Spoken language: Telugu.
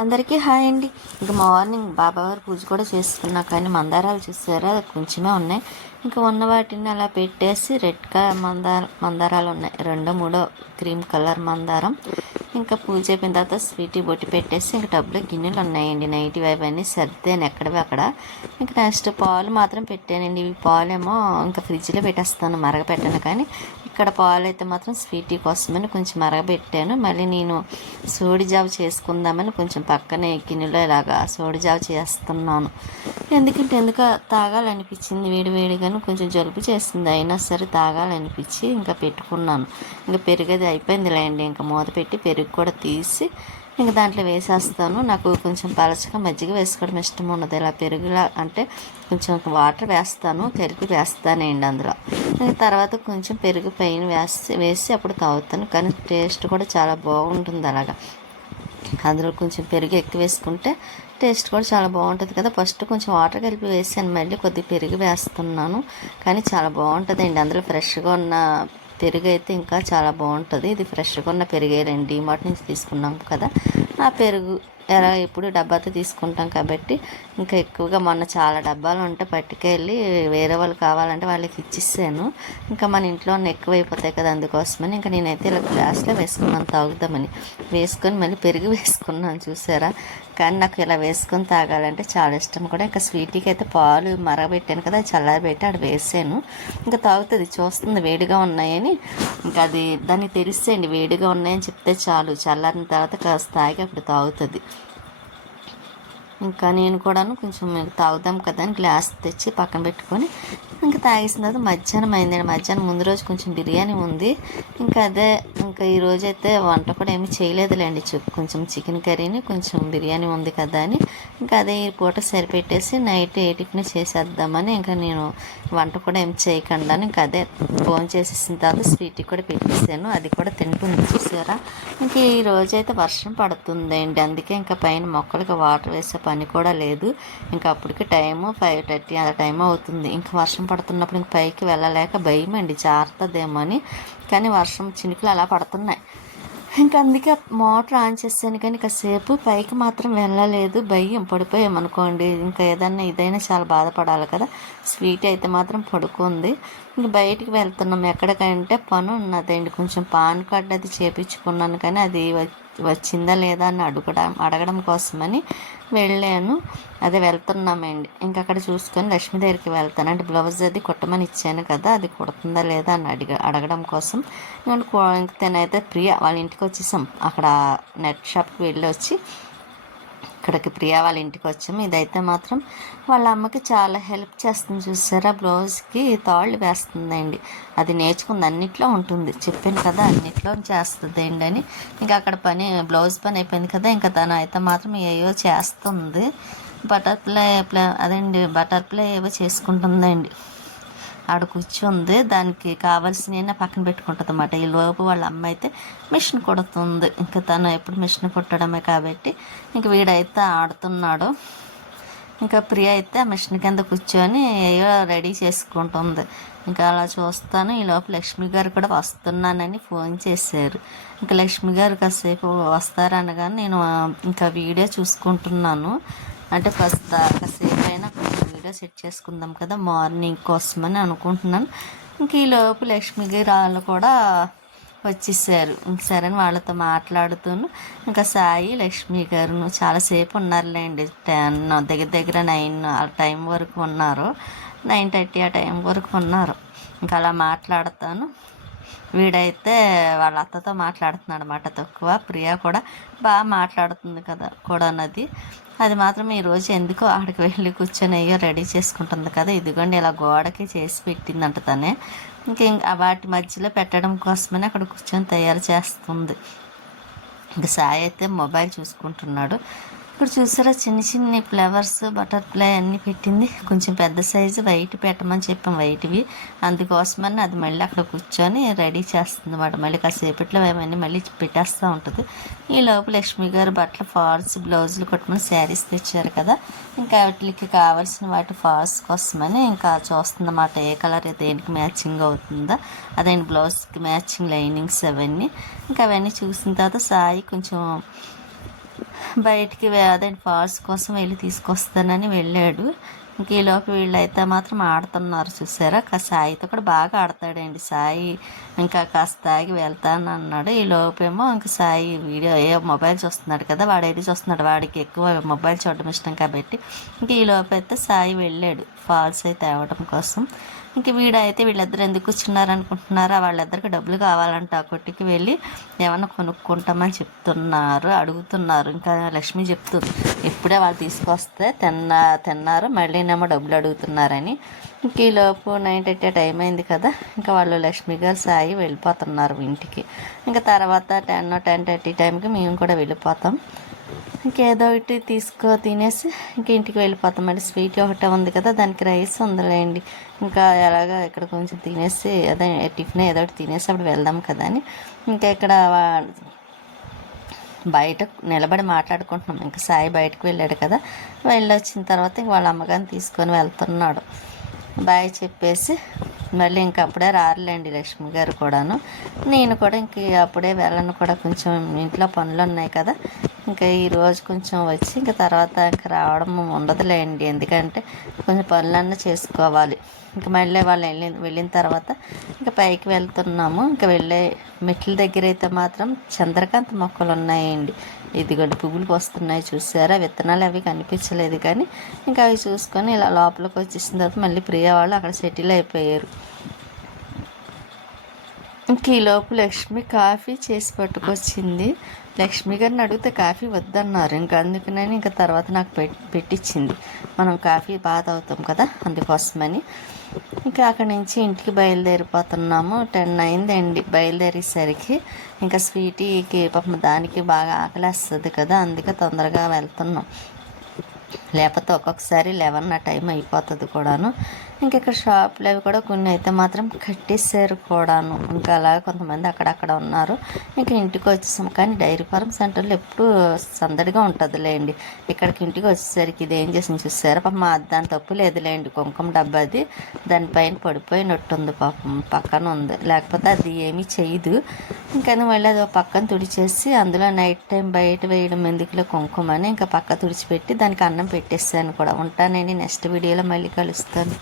అందరికీ హాయ్ అండి. ఇంకా మార్నింగ్ బాబావారి పూజ కూడా చేసుకున్నా కానీ మందారాలు చూసారా? కొంచెమే ఉన్నాయి. ఇంకా ఉన్న వాటిని అలా పెట్టేసి రెడ్ కలర్ మందార మందారాలు ఉన్నాయి. రెండో మూడో క్రీమ్ కలర్ మందారం. ఇంకా పూజ అయిపోయిన తర్వాత స్వీటీ బొట్టి పెట్టేసి ఇంకా టబ్లో గిన్నెలు ఉన్నాయండి. నైట్ అవన్నీ సర్దాను ఎక్కడవి అక్కడ. ఇంకా నెక్స్ట్ పాలు మాత్రం పెట్టానండి. ఇవి పాలేమో ఇంకా ఫ్రిడ్జ్లో పెట్టేస్తాను. మరగ పెట్టను కానీ ఇక్కడ పాలు అయితే మాత్రం స్వీటీ కోసమని కొంచెం మరగబెట్టాను. మళ్ళీ నేను సోడి జావ చేసుకుందామని కొంచెం పక్కనే గిన్నెలో ఇలాగా సోడి జావ చేస్తున్నాను. ఎందుకంటే ఎందుకు తాగాలనిపించింది వేడివేడిగాను కొంచెం జలుబు చేసింది అయినా సరే తాగాలనిపించి ఇంకా పెట్టుకున్నాను. ఇంకా పెరుగది అయిపోయింది లేండి ఇంకా మూత పెట్టి పెరుగు కూడా తీసి ఇంకా దాంట్లో వేసేస్తాను. నాకు కొంచెం పలచగా మజ్జిగ వేసుకోవడం ఇష్టం ఉన్నది ఇలా పెరుగులా అంటే కొంచెం వాటర్ వేస్తాను పెరుగు వేస్తానండి అందులో. ఇంకా తర్వాత కొంచెం పెరుగు పైన వేసి వేసి అప్పుడు తాగుతాను కానీ టేస్ట్ కూడా చాలా బాగుంటుంది అలాగా. అందులో కొంచెం పెరుగు ఎక్కువ వేసుకుంటే టేస్ట్ కూడా చాలా బాగుంటుంది కదా. ఫస్ట్ కొంచెం వాటర్ కలిపి వేసాను. మళ్ళీ కొద్దిగా పెరుగు వేస్తున్నాను. కానీ చాలా బాగుంటుందండి. అందులో ఫ్రెష్గా ఉన్న పెరుగు అయితే ఇంకా చాలా బాగుంటుంది. ఇది ఫ్రెష్గా ఉన్న పెరిగేనండి డిమార్ట్ నుంచి తీసుకున్నాం కదా. ఆ పెరుగు ఎలా ఎప్పుడు డబ్బాతో తీసుకుంటాం కాబట్టి ఇంకా ఎక్కువగా మొన్న చాలా డబ్బాలు ఉంటే పట్టుకెళ్ళి వేరే వాళ్ళు కావాలంటే వాళ్ళకి ఇచ్చిస్తాను ఇంకా మన ఇంట్లో ఉన్న ఎక్కువ అయిపోతాయి కదా అందుకోసమని ఇంకా నేనైతే ఇలా గ్లాస్లో వేసుకున్నాను తాగుదామని. వేసుకొని మళ్ళీ పెరుగు వేసుకున్నాను చూసారా? కానీ నాకు ఇలా వేసుకొని తాగాలంటే చాలా ఇష్టం కూడా. ఇంకా స్వీట్కి అయితే పాలు మరగబెట్టాను కదా చల్లారబెట్టి అక్కడ వేసాను. ఇంకా తాగుతుంది చూస్తుంది వేడిగా ఉన్నాయని. ఇంకా అది దాన్ని అండి వేడిగా ఉన్నాయని చెప్తే చాలు. చల్లారిన తర్వాత కాస్త తాగి అప్పుడు తాగుతుంది. ఇంకా నేను కూడాను కొంచెం తాగుదాం కదా అని గ్లాస్ తెచ్చి పక్కన పెట్టుకొని ఇంకా తాగేసిన తర్వాత మధ్యాహ్నం అయిందండి. మధ్యాహ్నం ముందు రోజు కొంచెం బిర్యానీ ఉంది. ఇంకా అదే ఇంకా ఈ అయితే వంట కూడా ఏమీ చేయలేదులేండి. కొంచెం చికెన్ కర్రీని కొంచెం బిర్యానీ ఉంది కదా అని. ఇంకా అదే ఈ పూట సరిపెట్టేసి నైట్ ఏ టిఫిన్ చేసేద్దామని ఇంకా నేను వంట కూడా ఏం చేయకుండా ఇంకా అదే ఫోన్ చేసేసిన తర్వాత స్వీట్ కూడా పెట్టేసాను అది కూడా తింటుంది చూసారా? ఇంకా ఈ రోజైతే వర్షం పడుతుందండి. అందుకే ఇంకా పైన మొక్కలకి వాటర్ వేసే పని కూడా లేదు. ఇంకా అప్పటికి టైము ఫైవ్ థర్టీ అలా టైం అవుతుంది. ఇంకా వర్షం పడుతున్నప్పుడు ఇంక పైకి వెళ్ళలేక భయం అండి జారుతుందేమో అని కానీ వర్షం చినుకులు అలా పడుతున్నాయి. ఇంకా అందుకే మోటార్ ఆన్ చేసాను కానీ కాసేపు పైకి మాత్రం వెళ్ళలేదు. భయం పడిపోయామనుకోండి ఇంకా ఏదన్నా ఇదైనా చాలా బాధపడాలి కదా. స్వీట్ అయితే మాత్రం పడుకుంది. ఇంక బయటికి వెళ్తున్నాం ఎక్కడికంటే పని ఉన్నదండి కొంచెం పాన్ కార్డ్ అది చేపించుకున్నాను కానీ అది వచ్చిందా లేదా అని అడగడం అడగడం కోసమని వెళ్ళాను. అదే వెళ్తున్నామండి. ఇంకా అక్కడ చూసుకొని లక్ష్మి దగ్గరికి వెళ్తాను. అంటే బ్లౌజ్ అది కుట్టమని ఇచ్చాను కదా అది కుడుతుందా లేదా అని అడిగ అడగడం కోసం. ఇంకా తనైతే ప్రియ వాళ్ళ ఇంటికి వచ్చేసాం. అక్కడ నెట్ షాప్కి వెళ్ళి వచ్చి ఇక్కడికి ప్రియా వాళ్ళ ఇంటికి వచ్చాము. ఇదైతే మాత్రం వాళ్ళ అమ్మకి చాలా హెల్ప్ చేస్తుంది చూసారా? బ్లౌజ్కి తాళ్ళు వేస్తుందండి. అది నేర్చుకుంది అన్నిట్లో ఉంటుంది. చెప్పాను కదా అన్నిట్లో చేస్తుందండి అని ఇంకా అక్కడ పని బ్లౌజ్ పని అయిపోయింది కదా ఇంకా తను అయితే మాత్రం ఏవో చేస్తుంది. బటర్ఫ్లై ప్లే అండి బటర్ఫ్లై ఏవో చేసుకుంటుందండి. ఆడ కూర్చుంది. దానికి కావాల్సినవి పక్కన పెట్టుకుంటుంది అన్నమాట ఈ లోపు వాళ్ళ అమ్మ అయితే మిషన్ కుడుతుంది. ఇంకా తను ఎప్పుడు మిషన్ కుట్టడమే కాబట్టి ఇంక వీడైతే ఆడుతున్నాడు. ఇంకా ప్రియ అయితే ఆ మిషన్ కింద కూర్చొని ఏవో రెడీ చేసుకుంటుంది. ఇంకా అలా చూస్తాను. ఈ లోపు లక్ష్మి గారు కూడా వస్తున్నానని ఫోన్ చేశారు. ఇంకా లక్ష్మి గారు కాసేపు వస్తారనగానే నేను ఇంకా వీడియో చూసుకుంటున్నాను. అంటే ఫస్ట్ కాసేపు అయినా కొంచెం సెట్ చేసుకుందాం కదా మార్నింగ్ కోసమని అనుకుంటున్నాను. ఇంక ఈ లోపు లక్ష్మి గారు వాళ్ళు కూడా వచ్చేసారు. సరే అని వాళ్ళతో మాట్లాడుతూను. ఇంకా సాయి లక్ష్మి గారు చాలాసేపు ఉన్నారులేండి. టెన్ దగ్గర దగ్గర నైన్ ఆ టైం వరకు ఉన్నారు. నైన్ థర్టీ ఆ టైం వరకు ఉన్నారు. ఇంకా అలా మాట్లాడతాను. వీడైతే వాళ్ళ అత్తతో మాట్లాడుతున్నాడు అనమాట తక్కువ. ప్రియా కూడా బాగా మాట్లాడుతుంది కదా కూడా అన్నది. అది మాత్రం ఈరోజు ఎందుకో అక్కడికి వెళ్ళి కూర్చొని అయ్యో రెడీ చేసుకుంటుంది కదా. ఇదిగోండి ఇలా గోడకి చేసి పెట్టిందంట తనే. ఇంకా వాటి మధ్యలో పెట్టడం కోసమని అక్కడ కూర్చొని తయారు చేస్తుంది. ఇంక సాయి అయితే మొబైల్ చూసుకుంటున్నాడు. ఇక్కడ చూసారా? చిన్న చిన్న ఫ్లవర్స్ బటర్ఫ్లై అన్నీ పెట్టింది. కొంచెం పెద్ద సైజు వైట్ పెట్టమని చెప్పాం వైట్వి. అందుకోసమని అది మళ్ళీ అక్కడ కూర్చొని రెడీ చేస్తుంది అన్నమాట మళ్ళీ కాసేపట్లో అవన్నీ మళ్ళీ పెట్టేస్తూ ఉంటుంది. ఈ లోపు లక్ష్మి గారు బట్టలు ఫాల్స్ బ్లౌజులు కొట్టమని శారీస్ తెచ్చారు కదా. ఇంకా వాటికి కావాల్సిన వాటి ఫాల్స్ కోసమని ఇంకా చూస్తుందన్నమాట. ఏ కలర్ దేనికి మ్యాచింగ్ అవుతుందా. అదే బ్లౌజ్కి మ్యాచింగ్ లైనింగ్స్ అవన్నీ. ఇంకా అవన్నీ చూసిన తర్వాత సాయి కొంచెం బయటికి అదే ఫాల్స్ కోసం వెళ్ళి తీసుకొస్తానని వెళ్ళాడు. ఇంక ఈలోపు వీళ్ళైతే మాత్రం ఆడుతున్నారు చూసారా? కా సాయితో కూడా బాగా ఆడతాడండి సాయి. ఇంకా కాస్త తాగి వెళ్తాను అన్నాడు. ఈ లోపేమో ఇంకా సాయి వీడియో ఏ మొబైల్ చూస్తున్నాడు కదా వాడు ఏది చూస్తున్నాడు. వాడికి ఎక్కువ మొబైల్ చూడడం ఇష్టం కాబట్టి ఇంక ఈ లోపు అయితే సాయి వెళ్ళాడు ఫాల్స్ అయితే తేవడం కోసం. ఇంక వీడైతే వీళ్ళిద్దరు ఎందుకు కూర్చున్నారు అనుకుంటున్నారా వాళ్ళిద్దరికి డబ్బులు కావాలంటే. ఆ కొట్టుకి వెళ్ళి ఏమన్నా కొనుక్కుంటామని చెప్తున్నారు అడుగుతున్నారు. ఇంకా లక్ష్మి చెప్తుంది ఇప్పుడే వాళ్ళు తీసుకొస్తే తిన్నా తిన్నారు మళ్ళీనేమో డబ్బులు అడుగుతున్నారని. ఇంక ఈలోపు నైన్ థర్టీ టైం అయింది కదా ఇంకా వాళ్ళు లక్ష్మి గారు సాయి వెళ్ళిపోతున్నారు ఇంటికి. ఇంకా తర్వాత టెన్ టెన్ థర్టీ టైంకి మేము కూడా వెళ్ళిపోతాం. ఇంకేదో ఒకటి తీసుకో తినేసి ఇంక ఇంటికి వెళ్ళిపోతాం మరి స్వీట్ ఒకటే ఉంది కదా దానికి రైస్ ఉందిలేండి. ఇంకా ఎలాగ ఇక్కడ కొంచెం తినేసి అదే టిఫిన్ ఏదో ఒకటి తినేసి అప్పుడు వెళ్దాం కదా అని. ఇంకా ఇక్కడ బయట నిలబడి మాట్లాడుకుంటున్నాం. ఇంకా సాయి బయటకు వెళ్ళాడు కదా వెళ్ళి వచ్చిన తర్వాత ఇంక వాళ్ళ అమ్మగారిని తీసుకొని వెళ్తున్నాడు. బాయ్ చెప్పేసి మళ్ళీ ఇంక అప్పుడే రారులేండి లక్ష్మి గారు కూడాను. నేను కూడా ఇంక అప్పుడే వెళ్ళను కూడా కొంచెం ఇంట్లో పనులు ఉన్నాయి కదా. ఇంకా ఈరోజు కొంచెం వచ్చి ఇంకా తర్వాత ఇంకా రావడం ఉండదులేండి. ఎందుకంటే కొంచెం పనులన్నీ చేసుకోవాలి. ఇంకా మళ్ళీ వాళ్ళు వెళ్ళిన వెళ్ళిన తర్వాత ఇంకా పైకి వెళ్తున్నాము. ఇంకా వెళ్ళే మెట్ల దగ్గర అయితే మాత్రం చంద్రకాంత్ మొక్కలు ఉన్నాయండి. ఇదిగోండి పువ్వులు వస్తున్నాయి చూసారా? విత్తనాలు అవి కనిపించలేదు కానీ ఇంకా అవి చూసుకొని ఇలా లోపలికి వచ్చేసిన తర్వాత మళ్ళీ ప్రియ వాళ్ళు అక్కడ సెటిల్ అయిపోయారు. ఇంకా ఈ లోపు లక్ష్మి కాఫీ చేసి పట్టుకొచ్చింది. లక్ష్మి గారిని అడిగితే కాఫీ వద్దన్నారు. ఇంకా అందుకనని ఇంకా తర్వాత నాకు పెట్టించింది మనం కాఫీ బాగా తాగుతాం కదా అందుకోసమని. ఇంకా అక్కడి నుంచి ఇంటికి బయలుదేరిపోతున్నాము. టెన్ అయిందండి. బయలుదేరేసరికి ఇంకా స్వీటీకి పాపం దానికి బాగా ఆకలేస్తుంది కదా అందుకే తొందరగా వెళ్తున్నాం. లేకపోతే ఒక్కొక్కసారి లెవెన్ ఆ టైం అయిపోతుంది కూడాను. ఇంకా ఇక్కడ షాపులు అవి కూడా కొన్ని అయితే మాత్రం కట్టేసారు కూడాను. ఇంకా అలా కొంతమంది అక్కడక్కడ ఉన్నారు. ఇంకా ఇంటికి వచ్చేసాం. కానీ డైరీ ఫార్మ్ సెంటర్లో ఎప్పుడు సందడిగా ఉంటుందిలేండి. ఇక్కడికి ఇంటికి వచ్చేసరికి ఇది ఏం చేసింది చూసారా? పాపం మా దాని తప్పు లేదులేండి. కుంకుమ డబ్బా అది. దానిపైన పడిపోయినట్టుంది పాపం. పక్కన ఉంది. లేకపోతే అది ఏమీ చేయదు. ఇంకా మళ్ళీ అది పక్కన తుడిచేసి అందులో నైట్ టైం బయట వేయడం ఎందుకులో కుంకుమ అని ఇంకా పక్క తుడిచిపెట్టి దానికి అన్నం పెట్టేస్తాను కూడా. ఉంటానండి. నెక్స్ట్ వీడియోలో మళ్ళీ కలుస్తాను.